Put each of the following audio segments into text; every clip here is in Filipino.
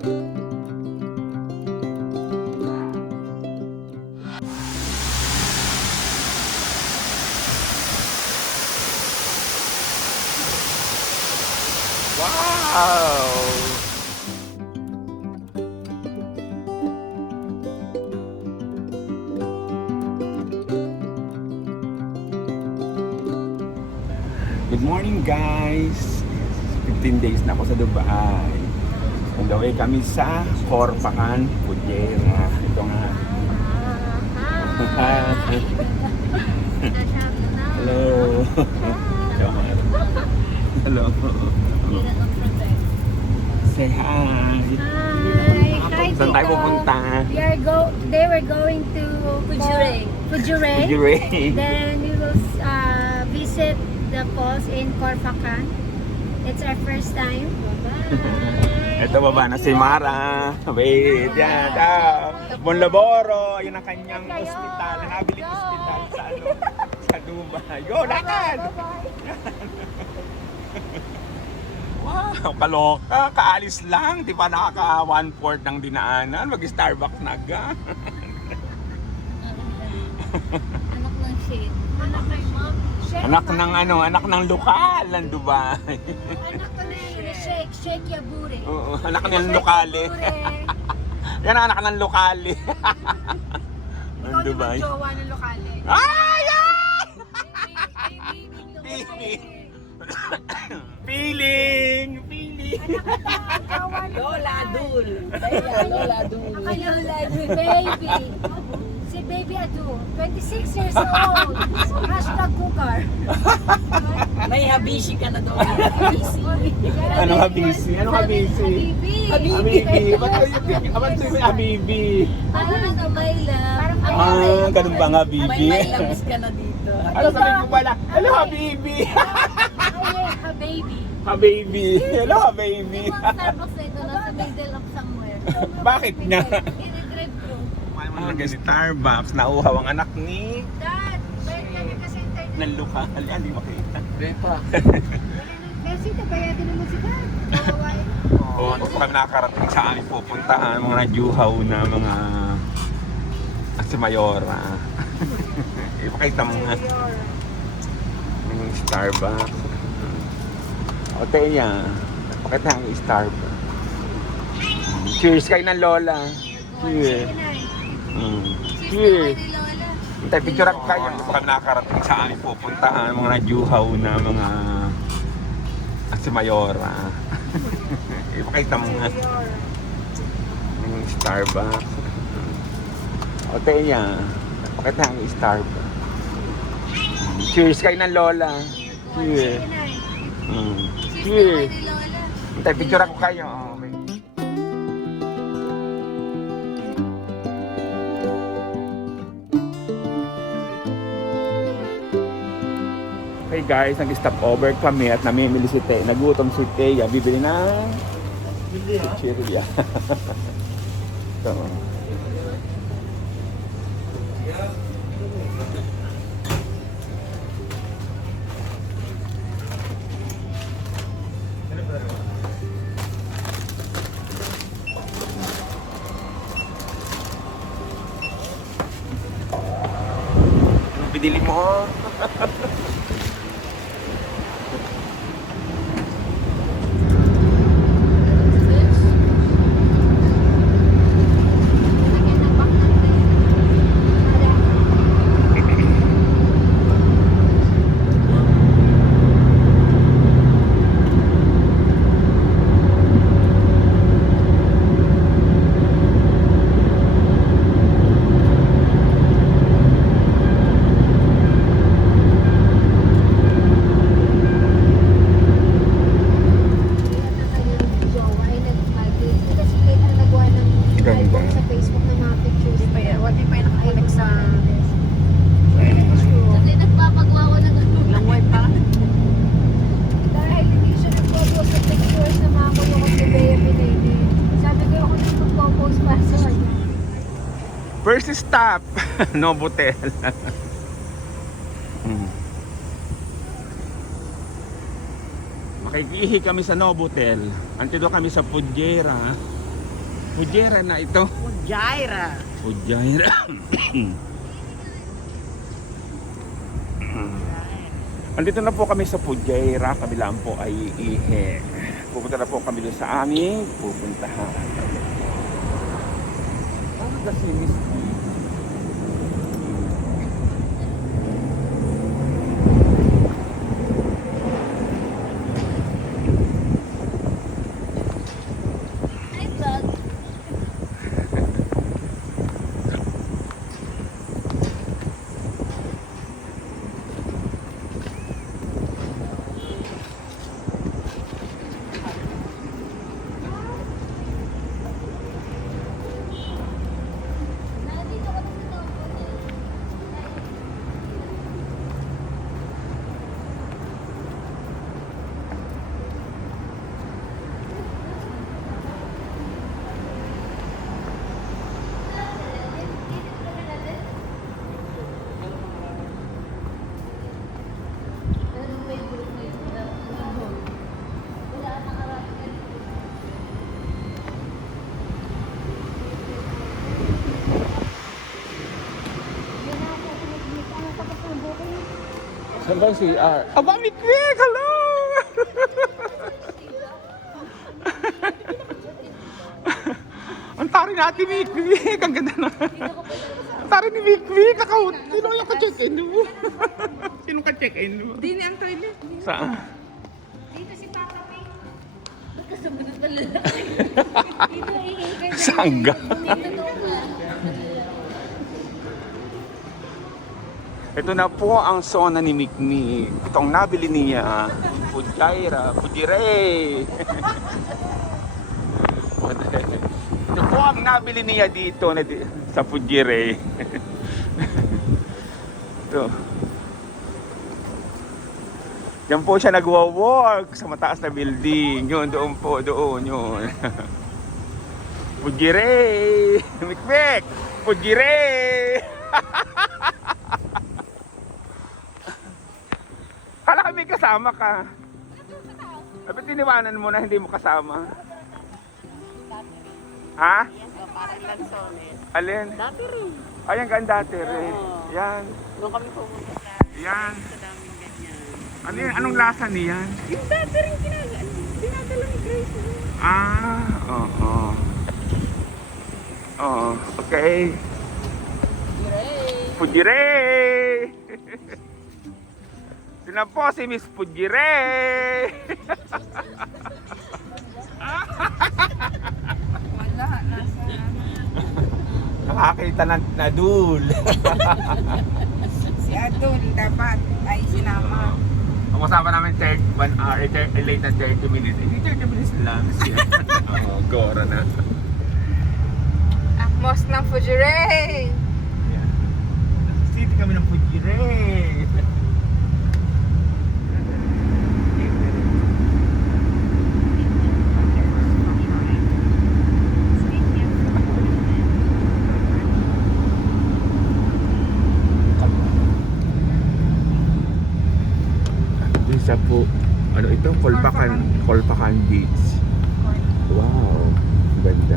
Wow! Good morning guys! 15 days na ako sa Dubai. On the way kami sa Khorfakan, Fujairah. Ito nga. Hello! Hello! Say hi! Hi, Saan tayo pupunta? They were going to Due-Sei. Then we will visit the falls in Khorfakan. It's our first time. Ito baba na si Mara. Wait, yan daw. Bonlaboro, yun ang kanyang ospital. Nabiling ospital sa sa Dubai. Go, lakad! Wow, kaloka. Kaalis lang. Di pa nakaka 1/4 ng dinaanan. Mag-Starbucks na agad. Anak ng shade. Anak ng mom. Anak ng lokal ng Dubai. Anak ko na yun, Sheikh Yaburi. Oo, anak ng lokale. Yan ang anak ng lokale. Ng Dubai. Ikaw naman jowa ng lokale. Ay! Baby. Feeling. Lola Adul. Lola Adul. Lola Adul, baby. Si Baby Adul, 26 years old. Hashtag Cougar. May habishi ka na doon. Anong habisi? Anong habisi? Habibi. Ba't yung Habibi? Parang kamay lang. Ganun ba nga, Habibi? May labis ka na dito. Ano sabi ko pala? Hello, Habibi. Baby. Habibi. Hello, Habibi. Yung mga Starbucks na ito, nasa middle of somewhere. Bakit nga? I-drive ko. Starbucks. Nauhaw ang anak ni Dad, bayad kami kasi internet. ng lokal. Yan, di makita. Kasi tabayadin naman si Dad. Kawawain. Oo, kung kami nakakarating sa aming pupuntaan, mga najuhaw na mga si Mayora. Ipakita mo nga yung Starbucks. O Teya, pakita ang Starbucks. Cheers kayo ng Lola. Cheers. Cheers. Tay, picture ako kayo. Kung kami nakakarating sa aming pupuntaan, mga najuhaw na mga si Mayora. Ipakita mo nga yung Starbucks. O Teya, pakita ang Starbucks. Cheers kayo ng Lola. Cheers. Cheers. Tay, picture ako kayo. Okay. Hey guys, nag-stop over kami at namimili si Te. Nagutom si Teya. Bibili ng chichirya. Ito. Anong binili mo? First stop, Novotel. Makikihi kami sa Novotel. Antido kami sa Fujairah. Fujairah na ito. Fujairah. Fujairah. Andito na po kami sa Fujairah. Kabilaan po ay Ihe. Pupunta na po kami doon sa aming pupuntahan. The sinis. Saan ba si CR? Aba, Mikwik! Hello! Ang tari natin, Mikwik! Ang ganda na. Ang tari ni Mikwik! Sino yung ka-check-in mo? Sino ka-check-in mo? Di ni ang toilet. Saan? Dito si Papa May. Magkasamunod na lalaki. Dito iingay. Sangga. Ito na po ang zona ni Mikmik. Itong nabili niya, Fujairah. Ito po ang nabili niya dito sa Fujairah. Ito. Diyan po siya nagwo-work sa mataas na building. Yun, doon po, doon, yun. Fujairah! Mikmik! Fujairah! Kala kami kasama ka. Dapat tiniwanan mo na hindi mo kasama. Ha? Parang lansones. Alin? Dati rin. Ayan ka dati rin. Yan. Doon kami pumunta sa Yan. daming ganyan. Ano yan? Anong lasa niyan? Yung dati rin dinadala ni Grace. Oo. Oo. Okay. Fujairah! Sino po si Miss Fujairah? Wala, nasa Nakakita ng Nadul. si Adol dapat ay sinama. Ang kasama namin 1 hour, late na 30 minutes. Hindi 30 minutes lang siya. Oo, gora na. Akmos ng Fujairah! Yan. City kami ng Fujairah. Isa po, ano ito? Khorfakan Beach. Wow, ganda.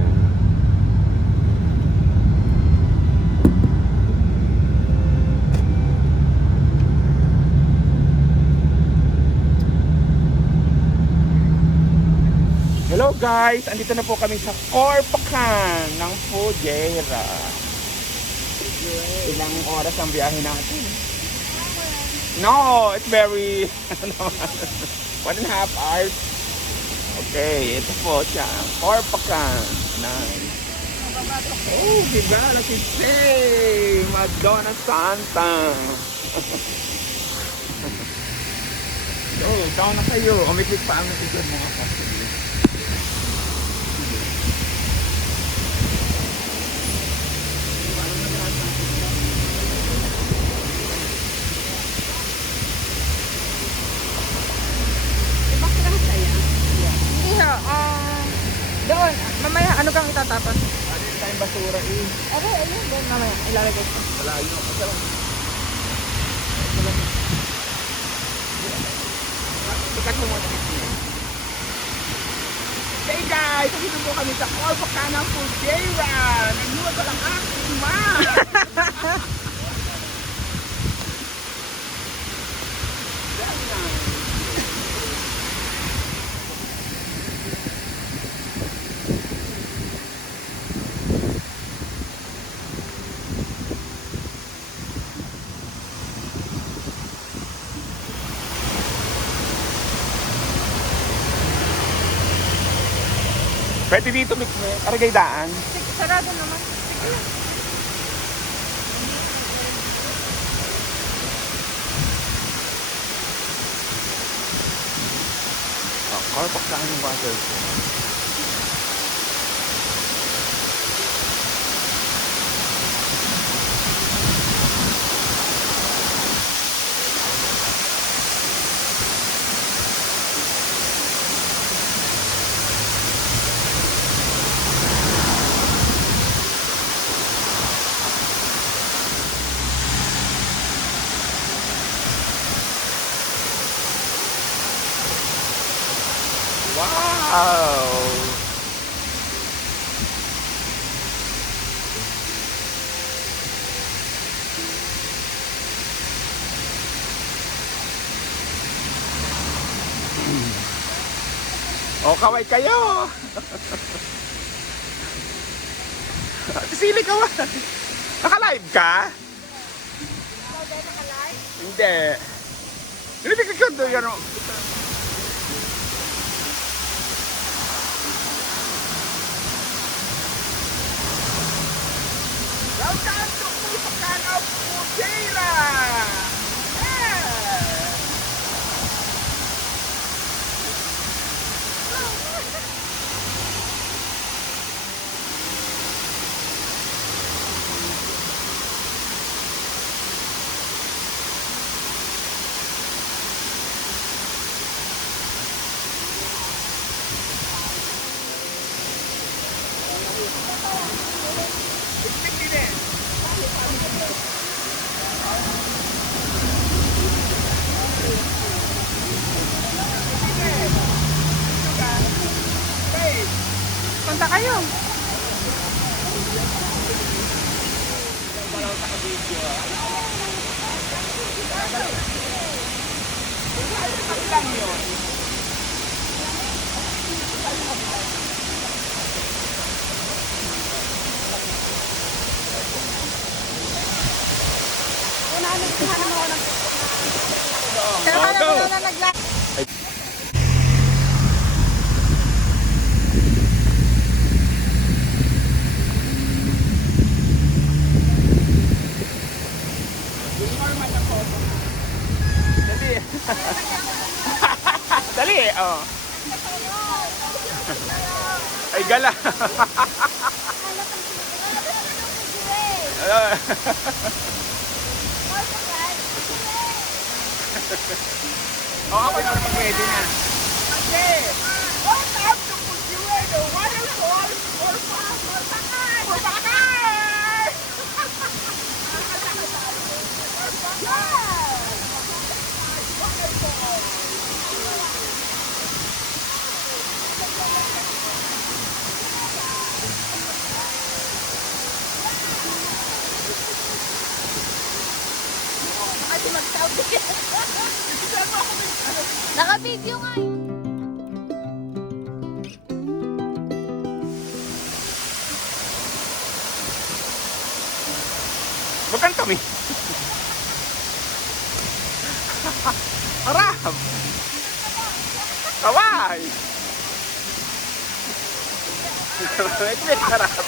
Hello guys, andito na po kami sa Khorfakan ng Fujairah. Ilang oras ang biyahe natin? No, it's very 1.5 hours. Okay, ito po siya. Khorfakan. Nice. Oh, diba? Let's say, Madonna Santa. So, down na kayo. Umikit pa ang natigyan mga kapatid. Doon, mamaya ano kang itatapon? Ano yung tayong basura eh? Okay, ayun, doon mamaya ilalagay ko. Malayo. Masarap. Ikat mo muna. Hey guys, nandito po kami sa Khorfakan Fujairah. Nagluwag ko lang aking ma. Pwede dito, karagay daan. Sarado naman. Sige. Khorfakan yung waterfall. Wow! O, kaway kayo! Sili ka ba? Naka-live ka? Hindi. Hindi ka doon yan. Welcome to Khorfakan Fujairah. Punta kayo. Pero Oh, go. na nagla... Dali. Dali, oh. Ay, gala. ako naman pwede na. Okay. Welcome to Fujairah, the Waterfalls Khorfakan. Khorfakan! Naka-video nga eh. Magkano kami? Harap! Kaway! Ito may harap.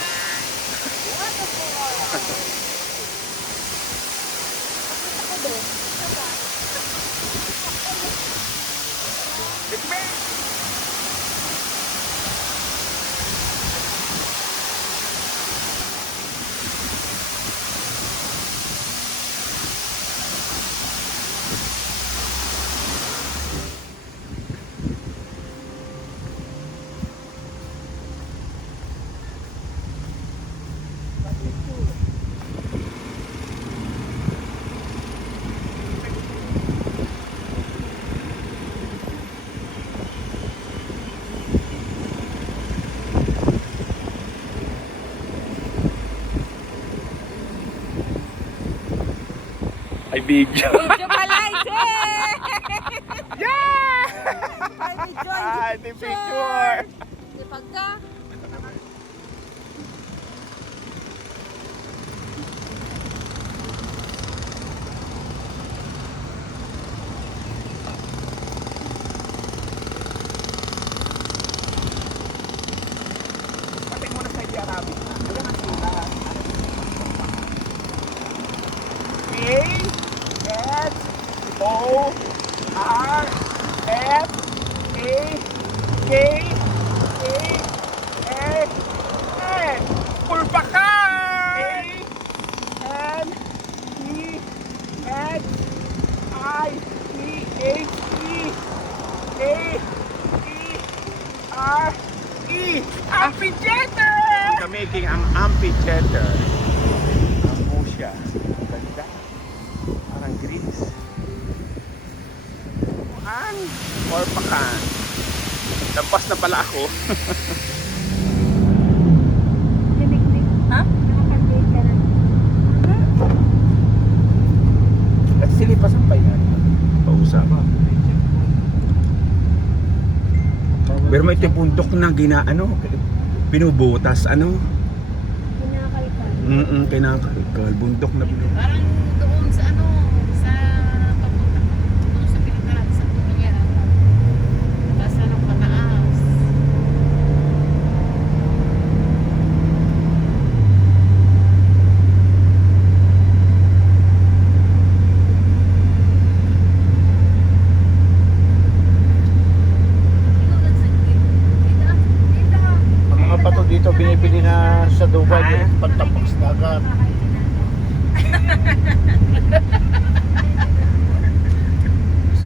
Ay, video. Video pala, ite! Yeah! Ay, video, Ate picture! Di pagka. Pati muna sa Arabic. Alam ang sila. A-S-O-R-F-A-K-A-A Khorfakan! A-N-E-H-E-A-E-R-E Amphitheater! Making ang amphitheater. Ang Osha. Ganda. Parang Greece. Ang Khorfakan. Lampas na pala ako. Limig-limig. Ha? Nakapag-date ka na. At silipasan pa yan. Pausapa. Pero may tipundok na pinubutas, Kinakalkal. kinakalkal, bundok na pinubutas. Parang doon sa sa papunta. Doon sa Pilipinas, sa Pilipinas. Taas na ng pataas. Ikaw lang sa dito. Dito. Ang mga bato dito binibili na sa Dubai, Ah? pagtapak sa dagat.